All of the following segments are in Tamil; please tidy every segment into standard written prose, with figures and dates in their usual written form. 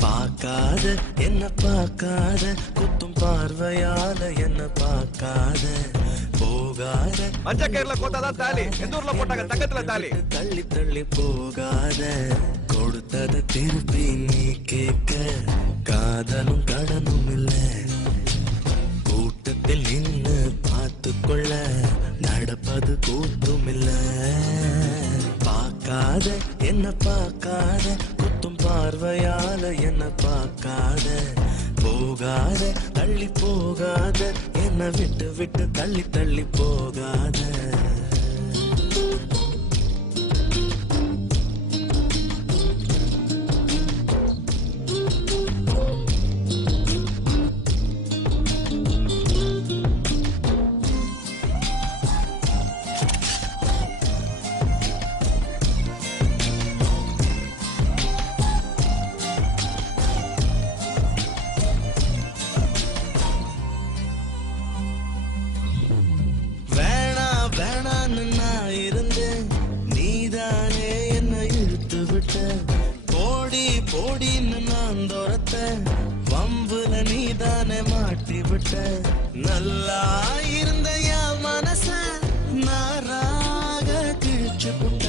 பார்க்காத என்ன பார்க்காத குத்தும் பார்வையால என்ன பார்க்காத போகாத மஞ்சக்கேர்ல போட்டாதான் தாலி எந்த ஊர்ல போட்டாங்க தங்கத்துல தாலி தள்ளி தள்ளி போகாத கொடுத்தத திருப்பி நீ கேட்க காதலும் கடனும் இல்ல கூட்டத்தில் நின்று பார்த்து கொள்ள நடப்பது கூத்தும் இல்ல பார்க்காத என்ன பார்க்காத குத்தும் பார்வையால என்ன பார்க்காத போகாத தள்ளி போகாத என்ன விட்டு விட்டு தள்ளி தள்ளி போகாத போடி போடின்னு நான் தோரத்த வம்புல நீதானே மாட்டி விட்ட நல்லா இருந்த என் மனச நாராக கிழிச்சு புட்ட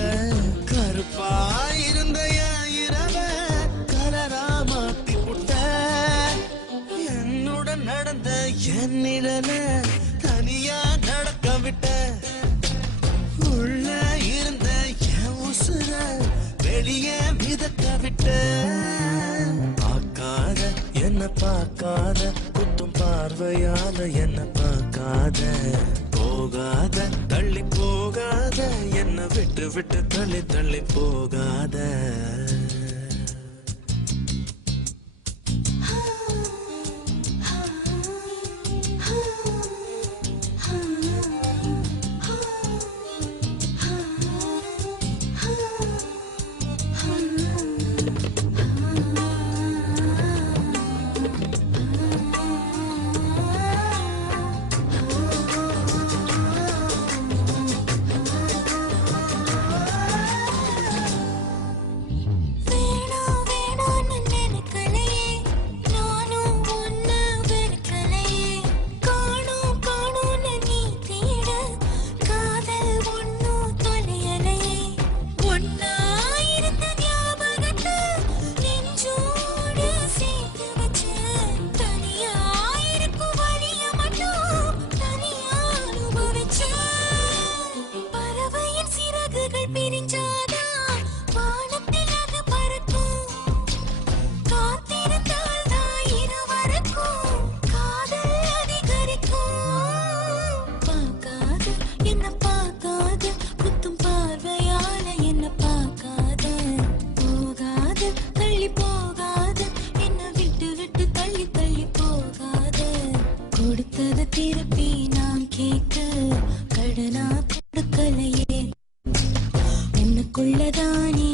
கருப்பா இருந்த என் இரவ கலரா மாத்தி புட்ட என்னுடன் நடந்த என் நிழல தனியா நடக்க விட்ட உள்ள இருந்த என் உசுர வெளியே மிதக்க விட்ட பார்க்காத என்ன பார்க்காத குத்தும் பார்வையால என்ன பார்க்காத போகாத தள்ளி போகாத என்ன விட்டு விட்டு தள்ளி தள்ளி போகாத திருப்பி நான் கேட்க கடனா கொடுக்கலையே உனக்குள்ளதானே